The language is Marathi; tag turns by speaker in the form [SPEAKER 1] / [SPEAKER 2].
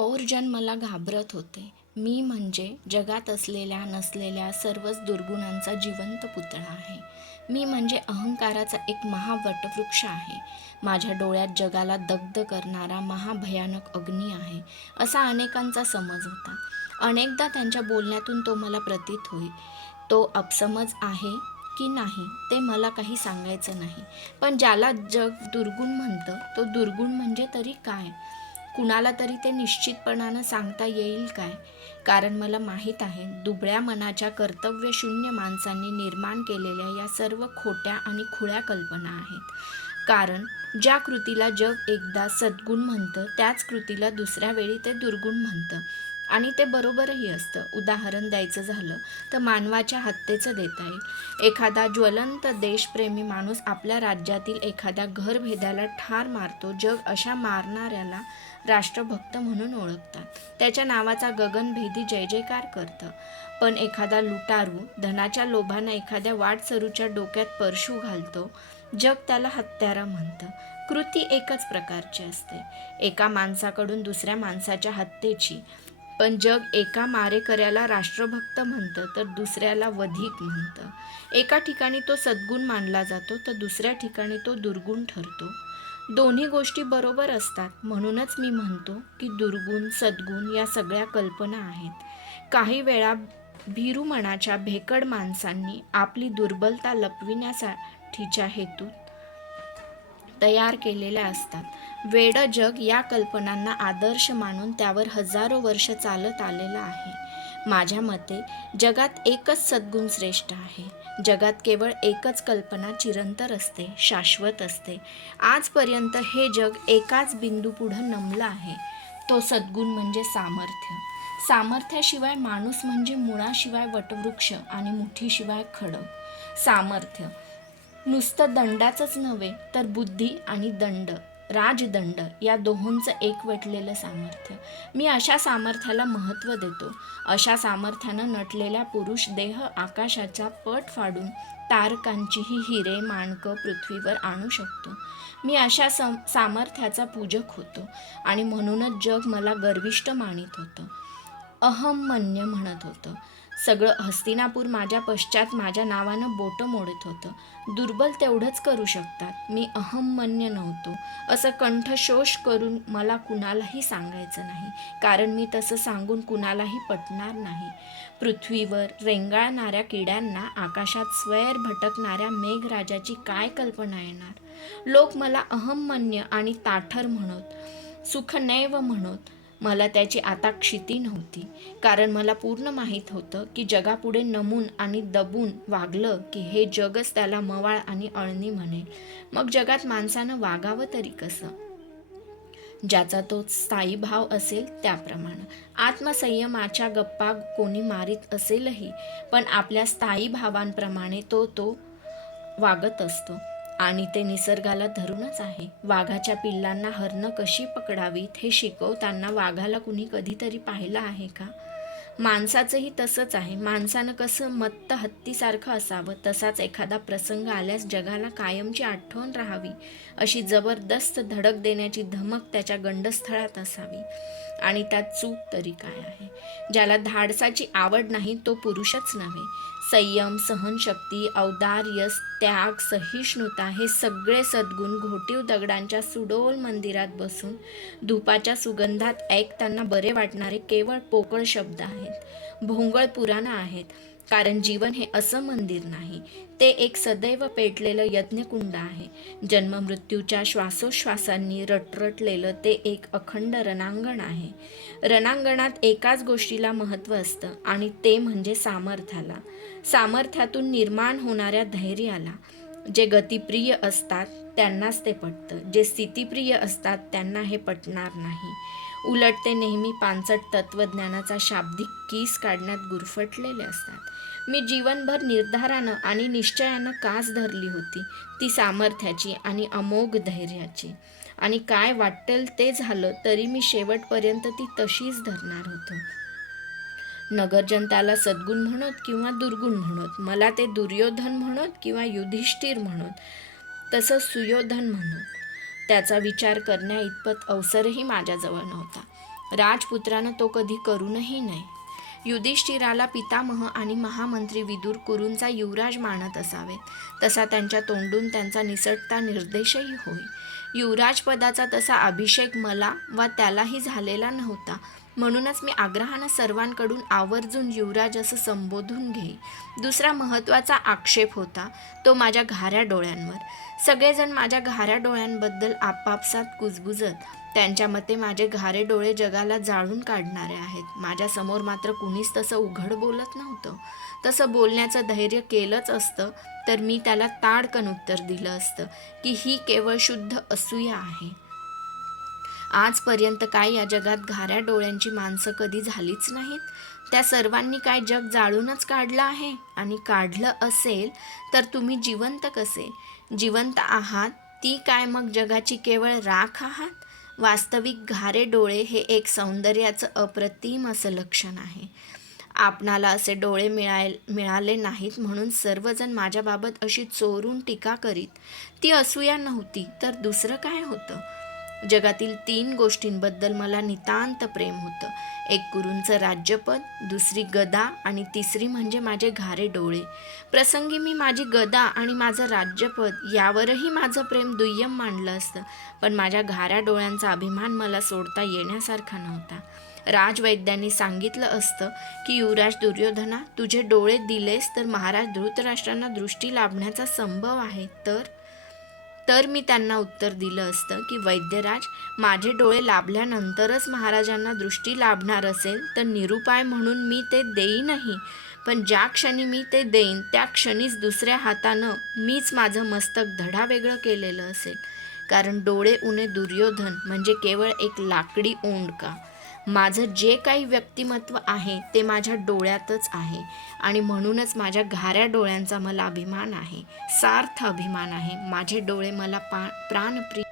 [SPEAKER 1] पौर्जन मला घाबरत होते. मी म्हणजे जगात असलेल्या नसलेल्या सर्वच दुर्गुणांचा जिवंत पुतळा आहे. मी म्हणजे अहंकाराचा एक महावटवृक्ष आहे. माझ्या डोळ्यात जगाला दग्ध करणारा महाभयानक अग्नी आहे असा अनेकांचा समज होता. अनेकदा त्यांच्या बोलण्यातून तो मला प्रतीत होई. तो अपसमज आहे की नाही ते मला काही सांगायचं नाही. पण ज्याला जग दुर्गुण म्हणतं तो दुर्गुण म्हणजे तरी काय? कुणाला तरी ते निश्चितपणानं सांगता येईल काय? कारण मला माहीत आहे दुबळ्या मनाच्या कर्तव्यशून्य माणसांनी निर्माण केलेल्या या सर्व खोट्या आणि खुळ्या कल्पना आहेत. कारण ज्या कृतीला जग एकदा सद्गुण म्हणतं त्याच कृतीला दुसऱ्या वेळी ते दुर्गुण म्हणतं. आणि ते बरोबरही असतं. उदाहरण द्यायचं झालं तर मानवाच्या हत्येचं देता येईल एखादा ज्वलंत देशप्रेमी माणूस आपल्या राज्यातील एखाद्या घरभेदाला ठार मारतो जग अशा मारणाऱ्याला राष्ट्रभक्त म्हणून ओळखतात. त्याच्या नावाचा गगनभेदी जय जयकार करतं. पण एखादा लुटारू धनाच्या लोभानं एखाद्या वाटसरूच्या डोक्यात परशू घालतो. जग त्याला हत्यारा म्हणतं. कृती एकच प्रकारची असते. एका माणसाकडून दुसऱ्या माणसाच्या हत्येची पण जग एका मारेकऱ्याला राष्ट्रभक्त म्हणतं तर दुसऱ्याला वधिक म्हणतं. एका ठिकाणी तो सद्गुण मानला जातो तर दुसऱ्या ठिकाणी तो दुर्गुण ठरतो. दोन्ही गोष्टी बरोबर असतात. म्हणूनच मी म्हणतो की दुर्गुण सद्गुण या सगळ्या कल्पना आहेत. काही वेळा भीरू मनाच्या भेकड माणसांनी आपली दुर्बलता लपविण्यासाठीच्या हेतूत तयार केलेल्या असतात. वेड जग या कल्पनांना आदर्श मानून त्यावर हजारो वर्ष चालत आलेलं आहे. माझ्या मते जगात एकच सद्गुण श्रेष्ठ आहे. जगात केवळ एकच कल्पना चिरंतर असते शाश्वत असते. आजपर्यंत हे जग एकाच बिंदू पुढं नमलं आहे. तो सद्गुण म्हणजे सामर्थ्य. सामर्थ्याशिवाय माणूस म्हणजे मुळाशिवाय वटवृक्ष आणि मुठीशिवाय खडक सामर्थ्य. नुसतं दंडाचंच नव्हे तर बुद्धी आणि दंड राजदंड या दोहोंचं एकवटलेलं सामर्थ्य. मी अशा सामर्थ्याला महत्त्व देतो. अशा सामर्थ्यानं नटलेल्या पुरुष देह आकाशाचा पट फाडून तारकांचीही हिरे माणकं पृथ्वीवर आणू शकतो. मी अशा सम सामर्थ्याचा पूजक होतो आणि म्हणूनच जग मला गर्विष्ट मानित होतं. अहमन्य म्हणत होतं. सगळं हस्तिनापूर माझ्या पश्चात माझ्या नावानं बोटं मोडत होतं. दुर्बल तेवढंच करू शकतात. मी अहममन्य नव्हतो. असं कंठशोष करून मला कुणालाही सांगायचं नाही. कारण मी तसं सांगून कुणालाही पटणार नाही. पृथ्वीवर रेंगाळणाऱ्या किड्यांना आकाशात स्वैर भटकणाऱ्या मेघराजाची काय कल्पना येणार? लोक मला अहममन्य आणि ताठर म्हणत सुखनैव म्हणत मला त्याची आता क्षिती नव्हती. कारण मला पूर्ण माहीत होतं की जगापुढे नमून आणि दबून वागलं की हे जगच त्याला मवाळ आणि अळणी म्हणेल. मग जगात माणसानं वागावं तरी कसं? ज्याचा तो स्थायी भाव असेल त्याप्रमाणे. आत्मसंयमाच्या गप्पा कोणी मारीत असेलही पण आपल्या स्थायी भावांप्रमाणे तो तो वागत असतो. आणि ते निसर्गाला धरूनच आहे. वाघाच्या पिल्लांना हरणं कशी पकडावीत हे शिकवताना वाघाला कुणी कधीतरी पाहिलं आहे का? माणसाचंही तसंच आहे. माणसानं कसं मत्त हत्तीसारखं असावं तसाच एखादा प्रसंग आल्यास जगाला कायमची आठवण राहावी अशी जबरदस्त धडक देण्याची धमक त्याच्या गंडस्थळात असावी. आणि त्यात चूक तरी काय आहे? ज्याला धाडसाची आवड नाही तो पुरुषच नव्हे. संयम सहनशक्ती औदार्य त्याग सहिष्णुता हे सगळे सद्गुण घोटीव दगडांच्या सुडोल मंदिरात बसून धुपाच्या सुगंधात ऐकताना बरे वाटणारे केवळ पोकळ शब्द आहेत. भोंगळ पुराणं आहेत कारण जीवन हे असं मंदिर नाही. ते एक सदैव पेटलेलं यज्ञकुंड आहे. जन्ममृत्यूच्या श्वासोश्वासांनी रटरटलेलं ते एक अखंड रणांगण आहे. रणांगणात एकाच गोष्टीला महत्त्व असतं आणि ते म्हणजे सामर्थ्याला. सामर्थ्यातून निर्माण होणाऱ्या धैर्याला जे गतिप्रिय असतात त्यांनाच ते पटतं. जे स्थितिप्रिय असतात त्यांना हे पटणार नाही. उलट ते नेहमी पानसट तत्त्वज्ञानाचा शाब्दिक कीस काढण्यात गुरफटलेले असतात. मी जीवनभर निर्धारानं आणि निश्चयानं कास धरली होती ती सामर्थ्याची आणि अमोघ धैर्याची. आणि काय वाटेल ते झालं तरी मी शेवटपर्यंत ती तशीच धरणार होतो. नगरजन त्याला सद्गुण म्हणत किंवा दुर्गुण म्हणत मला ते दुर्योधन म्हणत किंवा युधिष्ठिर म्हणत तसं सुयोधन म्हणत. त्याचा विचार करण्या इतपत अवसरही माझ्याजवळ नव्हता. राजपुत्रानं तो कधी करूनही नये युधिष्ठिराला पितामह आणि महामंत्री विदूर कुरूंचा युवराज मानत असावेत. तसा त्यांच्या तोंडून त्यांचा निसटता निर्देशही होई युवराजपदाचा तसा अभिषेक मला वा त्यालाही झालेला नव्हता. म्हणूनच मी आग्रहानं सर्वांकडून आवर्जून युवराज असं संबोधून घेई. दुसरा महत्त्वाचा आक्षेप होता तो माझ्या घाऱ्या डोळ्यांवर. सगळेजण माझ्या घाऱ्या डोळ्यांबद्दल आपापसात कुजबुजत त्यांच्या मते माझे घारे डोळे जगाला जाळून काढणारे आहेत. माझ्यासमोर मात्र कुणीच तसं उघड बोलत नव्हतं. तसं बोलण्याचं धैर्य केलंच असतं तर मी त्याला ताडकन उत्तर दिलं असतं की ही केवळ शुद्ध असूया आहे. आजपर्यंत काय या जगात घाऱ्या डोळ्यांची माणसं कधी झालीच नाहीत? त्या सर्वांनी काय जग जाळूनच काढलं आहे? आणि काढलं असेल तर तुम्ही जिवंत कसे? जिवंत आहात? ती काय मग जगाची केवळ राख आहात? वास्तविक घारे डोळे हे एक सौंदर्याचं अप्रतिम असं लक्षण आहे. आपणाला असे डोळे मिळाय मिळाले नाहीत म्हणून सर्वजण माझ्याबाबत अशी चोरून टीका करीत. ती असूया नव्हती तर दुसरं काय होतं? जगातील तीन गोष्टींबद्दल मला नितांत प्रेम होतं. एक गुरूंचं राज्यपद दुसरी गदा आणि तिसरी म्हणजे माझे घारे डोळे. प्रसंगी मी माझी गदा आणि माझं राज्यपद यावरही माझं प्रेम दुय्यम मांडलं असतं पण माझ्या घाऱ्या डोळ्यांचा अभिमान मला सोडता येण्यासारखा नव्हता. राजवैद्यांनी सांगितलं असतं की युवराज दुर्योधना तुझे डोळे दिलेस तर महाराज धृतराष्ट्रांना दृष्टी लाभण्याचा संभव आहे तर तर मी त्यांना उत्तर दिलं असतं की वैद्यराज माझे डोळे लाभल्यानंतरच महाराजांना दृष्टी लाभणार असेल तर निरुपाय म्हणून मी ते देईनही पण ज्या क्षणी मी ते देईन त्या क्षणीच दुसऱ्या हातानं मीच माझं मस्तक धडा वेगळं केलेलं असेल. कारण डोळे उणे दुर्योधन म्हणजे केवळ एक लाकडी ओंड का? माझं जे काही व्यक्तिमत्व आहे ते माझ्या डोळ्यातच आहे. आणि म्हणूनच माझ्या घाऱ्या डोळ्यांचा मला अभिमान आहे. सार्थ अभिमान आहे. माझे डोळे मला पा प्राणप्रिय